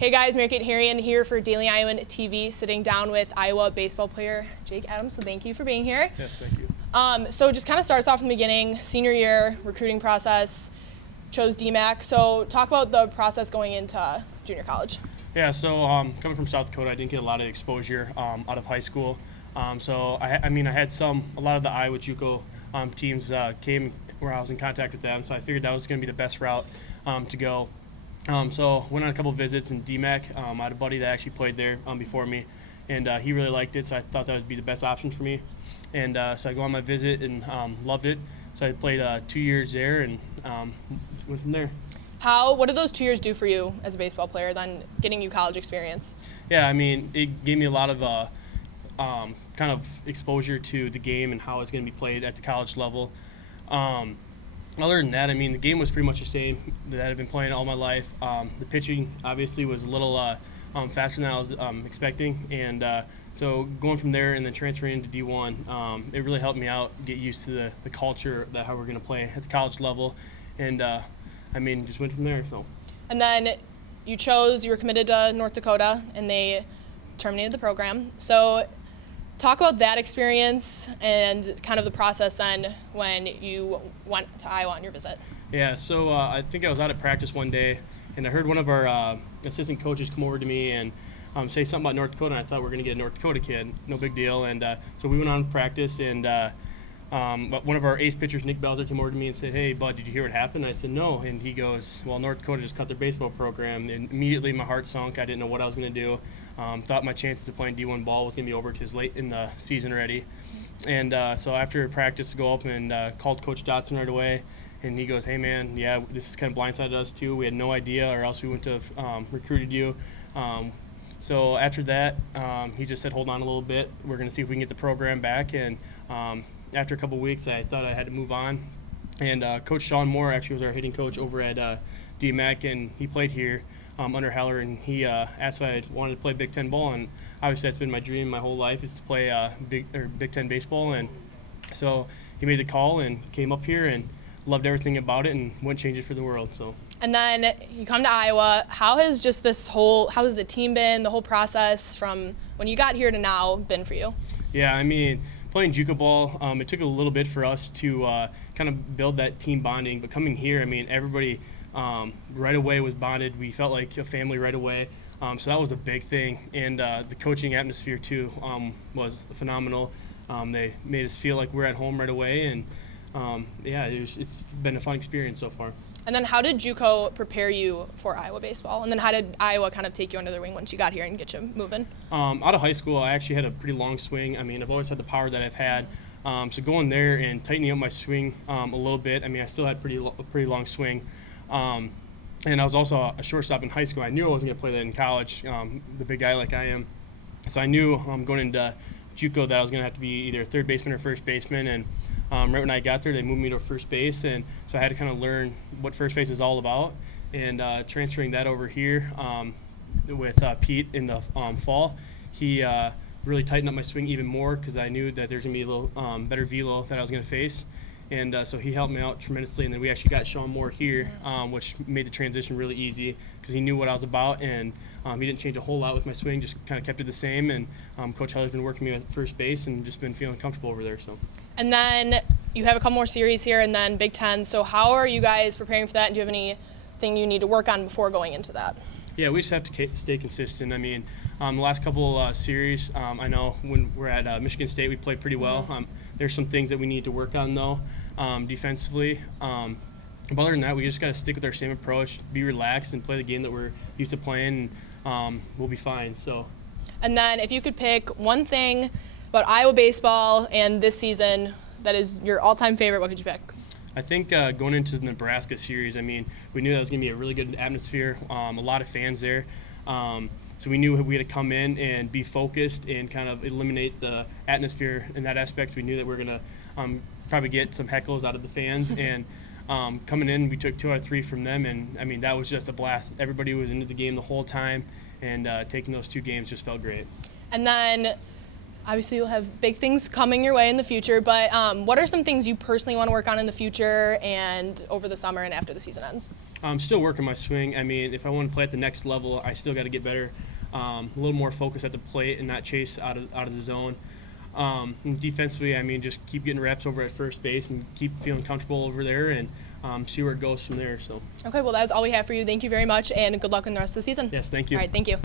Hey guys, Mary Kate Harian here for Daily Iowan TV, sitting down with Iowa baseball player Jake Adams. So thank you for being here. Yes, thank you. So just kind of starts off in the beginning, senior year, recruiting process, chose DMAC. So talk about the process going into junior college. Yeah, so coming from South Dakota, I didn't get a lot of exposure out of high school. So I had a lot of the Iowa JUCO teams came where I was in contact with them. So I figured that was going to be the best route to go. So went on a couple visits in DMAC. I had a buddy that actually played there before me, and he really liked it. So I thought that would be the best option for me. And so I go on my visit and loved it. So I played 2 years there and went from there. What did those 2 years do for you as a baseball player, then getting you college experience? Yeah, it gave me a lot of kind of exposure to the game and how it's going to be played at the college level. Other than that, the game was pretty much the same that I've been playing all my life. The pitching obviously was a little faster than I was expecting, and so going from there and then transferring into D1, it really helped me out, get used to the culture that how we're going to play at the college level, and just went from there. So. And then you were committed to North Dakota, and they terminated the program. So talk about that experience and kind of the process then when you went to Iowa on your visit. Yeah, so I think I was out at practice one day, and I heard one of our assistant coaches come over to me and say something about North Dakota, and I thought we were going to get a North Dakota kid, no big deal. And so we went on practice, and but one of our ace pitchers, Nick Belzer, came over to me and said, "Hey, bud, did you hear what happened?" I said, "No." And he goes, "Well, North Dakota just cut their baseball program." And immediately my heart sunk. I didn't know what I was going to do. Thought my chances of playing D1 ball was going to be over because late in the season already. And so after practice, go up and called Coach Dotson right away. And he goes, "Hey, man, yeah, this is kind of blindsided us too. We had no idea, or else we wouldn't have recruited you." So after that, he just said, "Hold on a little bit. We're going to see if we can get the program back." And after a couple of weeks, I thought I had to move on. And Coach Sean Moore actually was our hitting coach over at DMAC, and he played here under Heller. And he asked if I wanted to play Big Ten ball, and obviously that's been my dream my whole life is to play Big Ten baseball. And so he made the call and came up here and loved everything about it and wouldn't change it for the world. So. And then you come to Iowa. How has the team been, the whole process from when you got here to now been for you? Yeah, playing JUCO ball, it took a little bit for us to kind of build that team bonding. But coming here, everybody right away was bonded. We felt like a family right away. So that was a big thing. And the coaching atmosphere, too, was phenomenal. They made us feel like we're at home right away. And, it's been a fun experience so far. And then how did JUCO prepare you for Iowa baseball? And then how did Iowa kind of take you under their wing once you got here and get you moving? Out of high school, I actually had a pretty long swing. I've always had the power that I've had. So going there and tightening up my swing a little bit, I still had a pretty long swing. And I was also a shortstop in high school. I knew I wasn't going to play that in college, the big guy like I am. So I knew going into JUCO that I was going to have to be either third baseman or first baseman. And right when I got there, they moved me to first base, and so I had to kind of learn what first base is all about. And transferring that over here with Pete in the fall, he really tightened up my swing even more because I knew that there's going to be a little better velo that I was going to face. And so he helped me out tremendously. And then we actually got Sean Moore here, which made the transition really easy because he knew what I was about. And he didn't change a whole lot with my swing, just kind of kept it the same. And Coach Heller's been working me at first base and just been feeling comfortable over there. So. And then you have a couple more series here and then Big Ten. So how are you guys preparing for that? And do you have anything you need to work on before going into that? Yeah, we just have to stay consistent. The last couple series, I know when we're at Michigan State, we played pretty well. There's some things that we need to work on, though, defensively. But other than that, we just got to stick with our same approach, be relaxed, and play the game that we're used to playing, and we'll be fine. So. And then if you could pick one thing about Iowa baseball and this season that is your all-time favorite, what could you pick? I think going into the Nebraska series, we knew that was going to be a really good atmosphere, a lot of fans there. So we knew we had to come in and be focused and kind of eliminate the atmosphere in that aspect. We knew that we were going to probably get some heckles out of the fans. And coming in, we took 2 out of 3 from them. And, that was just a blast. Everybody was into the game the whole time. And taking those 2 games just felt great. And then Obviously, you'll have big things coming your way in the future, but what are some things you personally want to work on in the future and over the summer and after the season ends? I'm still working my swing. I mean, if I want to play at the next level, I still got to get better. A little more focus at the plate and not chase out of the zone. And defensively, I mean, just keep getting reps over at first base and keep feeling comfortable over there and see where it goes from there. So, Okay, well, that's all we have for you. Thank you very much, and good luck in the rest of the season. yes, thank you. All right, thank you.